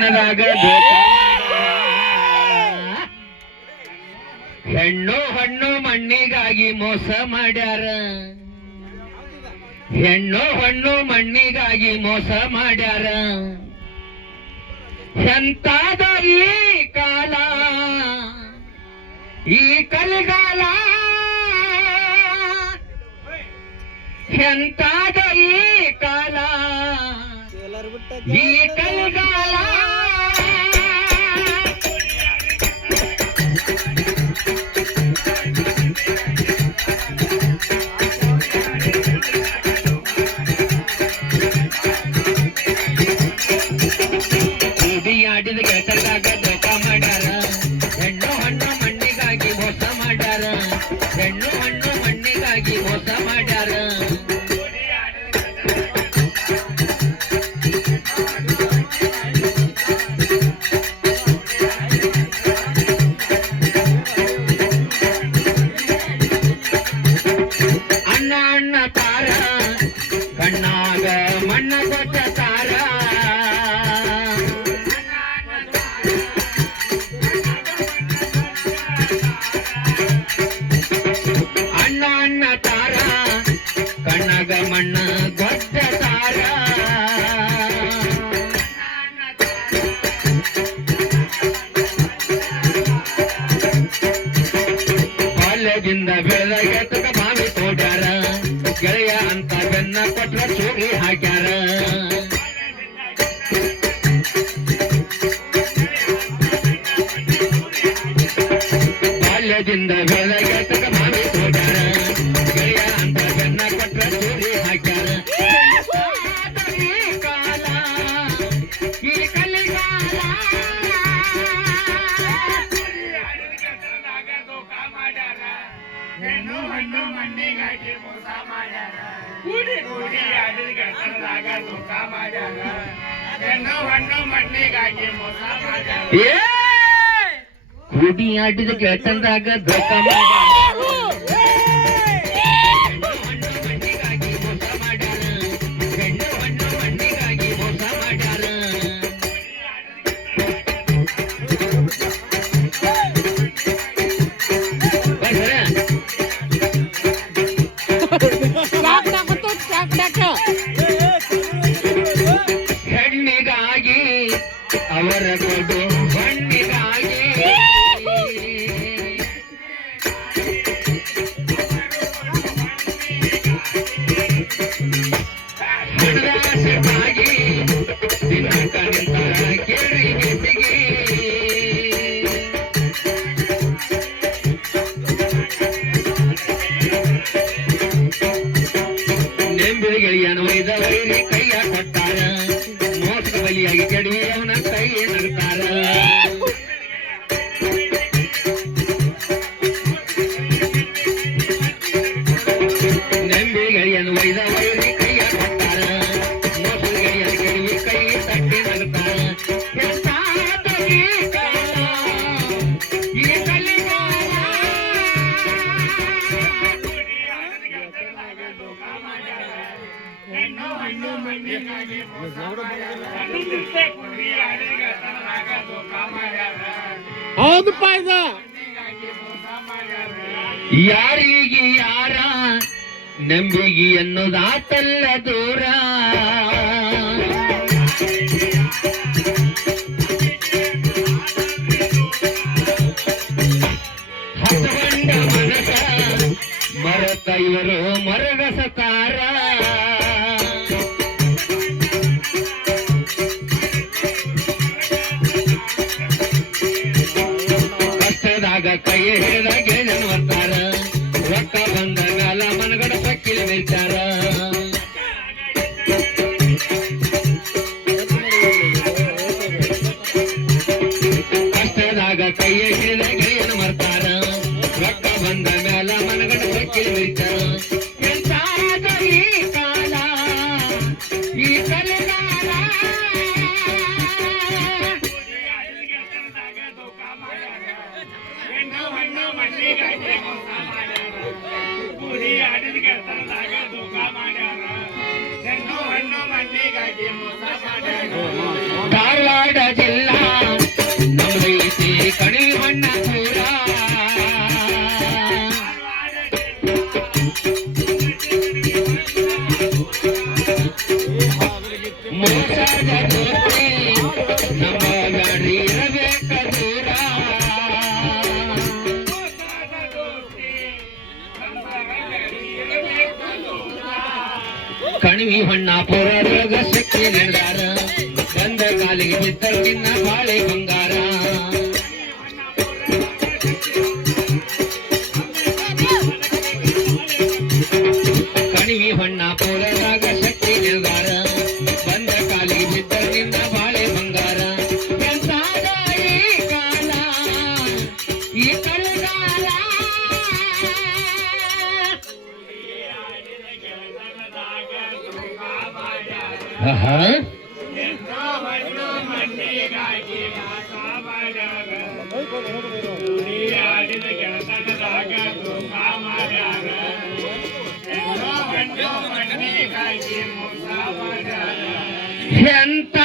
ಗೆತನದಾಗ ಹೆಣ್ಣು ಹಣ್ಣು ಮಣ್ಣಿಗಾಗಿ ಮೋಸ ಮಾಡ್ಯಾರ. ಹೆಣ್ಣು ಹಣ್ಣು ಮಣ್ಣಿಗಾಗಿ ಮೋಸ ಮಾಡ್ಯಾರ. ಎಂತಾದ ಈ ಕಾಲ, ಈ ಕಲಿಗಾಲ, ಎಂತಾದ ಈ ಕಾಲ, ಈ ಕಲಿಗಾಲ. ಆಡಿದ ಗೆತನದಾಗ ಧೋಕ ಮಾಡ್ಯಾರ. ಹೆಣ್ಣು ಹಣ್ಣು ಮಣ್ಣಿಗಾಗಿ ಮೋಸ ಮಾಡ್ಯಾರ. ಹೆಣ್ಣು ಹಣ್ಣು ಮಣ್ಣಿಗಾಗಿ ಮೋಸ ಮಾಡ್ಯಾರ. ಅಣ್ಣ ಅಣ್ಣ ತಾರ ಕಣ್ಣಾಗ ಮಣ್ಣ ಕೊಟ್ಟ ತಾರ. ಅಣ್ಣ ಅಣ್ಣ ತಾರ ಕಣ್ಣಾಗ ಮಣ್ಣ ಕೊಟ್ಟ ತಾರ. ಬಾಲ್ಯದಿಂದ ಬೆಳೆದ ಗೆತಕ ಬಾವಿ ತೋಡ್ಯಾರ. ಗೆಳೆಯ ಅಂತ ಬೆನ್ನ ಕೊಟ್ರ ಚೂರಿ ಹಾಕ್ಯಾರ. ಬಾಲ್ಯದಿಂದ ಬೆಳೆದ ಗೆತಕ ಬಾವಿ ತೋಡ್ಯಾರ. ಗೆಳೆಯ ಅಂತ ಬೆನ್ನ ಕೊಟ್ರ ಚೂರಿ ಹಾಕ್ಯಾರ. ಈ ಕಾಲ, ಈ ಕಲಿಗಾಲ. ಹೆಣ್ಣು ಹಣ್ಣು ಮಣ್ಣಿಗಾಗಿ ಮೋಸ ಮಾಡ್ಯಾರ. ಕೂಡಿ ಕೂಡಿ ಆಡಿದ ಗೆತನದಾಗ ಧೋಕ ಮಾಡ್ಯಾರ. ಹೆಣ್ಣು ಹಣ್ಣು ಮಣ್ಣಿಗಾಗಿ ಮೋಸ ಮಾಡ್ಯಾರ. ಕೂಡಿ ಆಡಿದ ಗೆತನದಾಗ ಧೋಕ ಮಾಡ್ಯಾರ. ಹೆಣ್ಣು ಹಣ್ಣು ಮಣ್ಣಿಗಾಗಿ ಮೋಸ ಮಾಡ್ಯಾರ. ಹೆಣ್ಣು ಹಣ್ಣು ಮಣ್ಣಿಗಾಗಿ ಮೋಸ ಮಾಡ್ಯಾರ. ಹೆಣ್ಣಿಗಾಗಿ ಅವರ ಕೊಡು ಹಣ್ಣಿಗಾಗಿ. ಹಣದಾಸೆಗಾಗಿ ದಿನಕ ನಿಂತರ ಕೇಳಿಗೆ ಸಿಗಿ. ನೆಂಬಿದ ಗೆಳೆಯನ ಒಯ್ದ ವೈರಿ ಕೈಯ ಕೊಟ್ಟಾರ. ಮೋಸದ ಬಲಿಯಾಗಿ ಕೆಡವಿ ಅವನ ಕೈ ನಗುತ್ತಾರ. ನೆಂಬಿ ಗೆಳೆಯನ ಒಯ್ದ ವೈರಿ ಕೈಯ ಕೊಟ್ಟಾರ. ಮೋಸದ ಗೆಳೆಯನ ಕೆಡವಿ ಕೈ ತಟ್ಟಿ ನಗುತ್ತಾರ. ಎಂತಾದ ಈ ಕಾಲ, ಈ ಕಲಿಗಾಲ. ಹೆಣ್ಣು ಹಣ್ಣು ಮಣ್ಣಿಗಾಗಿ ಮೋಸ ಮಾಡ್ಯಾರ. ಕೂಡಿ ಆಡಿದ ಗೆತನದಾಗ ಧೋಕ ಮಾಡ್ಯಾರ. ಹೌದಪ್ಪ ಇದು. ಮಣ್ಣಿಗಾಗಿ ಮೋಸ ಮಾಡ್ಯಾರ. ಯಾರಿಗೆ ಯಾರ ನಂಬಿಗಿ ಅನ್ನೋದಾತಲ್ಲ ದೂರ. ಹಸಗೊಂಡ ಮನಸ ಮರತ ಇವರು ಮರಗಸತಾರ. ಕಷ್ಟದಾಗ ಕೈ ಹಿಡಿದ ಗೆಳೆಯನ ಬರ್ತಾರ. ರೊಕ್ಕ ಬಂದ ಮ್ಯಾಲ ಮನಗಡ ಪಕ್ಕಿಲ ನಿಲ್ತಾರ. ಕಷ್ಟದಾಗ ಕೈ ಹಿಡಿದ ಗೆಳೆಯನ ಬರ್ತಾರ. ರೊಕ್ಕ ಬಂದ ಮ್ಯಾಲ ಮನಗಡ ಪಕ್ಕಿಲ ನಿಲ್ತಾರ. ಎಂತಾದ ಈ ಕಾಲ, ಈ ಕಲಿಗಾಲ. ಹೆಣ್ಣು ಹಣ್ಣು ಮಣ್ಣಿಗಾಗಿ ಧಾರವಾಡ ಜಿಲ್ಲಾ ನಮ್ಮದೈತಿ ಕಣಿ ಹಣ್ಣ ಪೂರ ಮೋಸದ ದೋಸ್ತಿ ನಮ್ಮ ಗಾಡಿ ಇರಬೇಕ ದೂರ ಕಣಿವಿ ಹೊನ್ನಾಪುರದೊಳಗ ಶಕ್ತಿ ನಡೆದಾರ ಬಂದ ಕಾಲಿಗೆ ಬಿದ್ದ ನಿನ್ನ ಬಾಳೆ ಬಂಗಾರ ಕಣಿವಿ ಹೊನ್ನಾಪುರದಾಗ ಶಕ್ತಿ ನಡೆದಾರ ಬಂದ ಕಾಲಿಗೆ ಬಿದ್ದ ನಿನ್ನ ಬಾಳೆ ಬಂಗಾರ ಎಂತಾದ ಈ ಕಾಲ ಈ ಕಳೆಗಾಲ ಆಹಾ ಎಂತ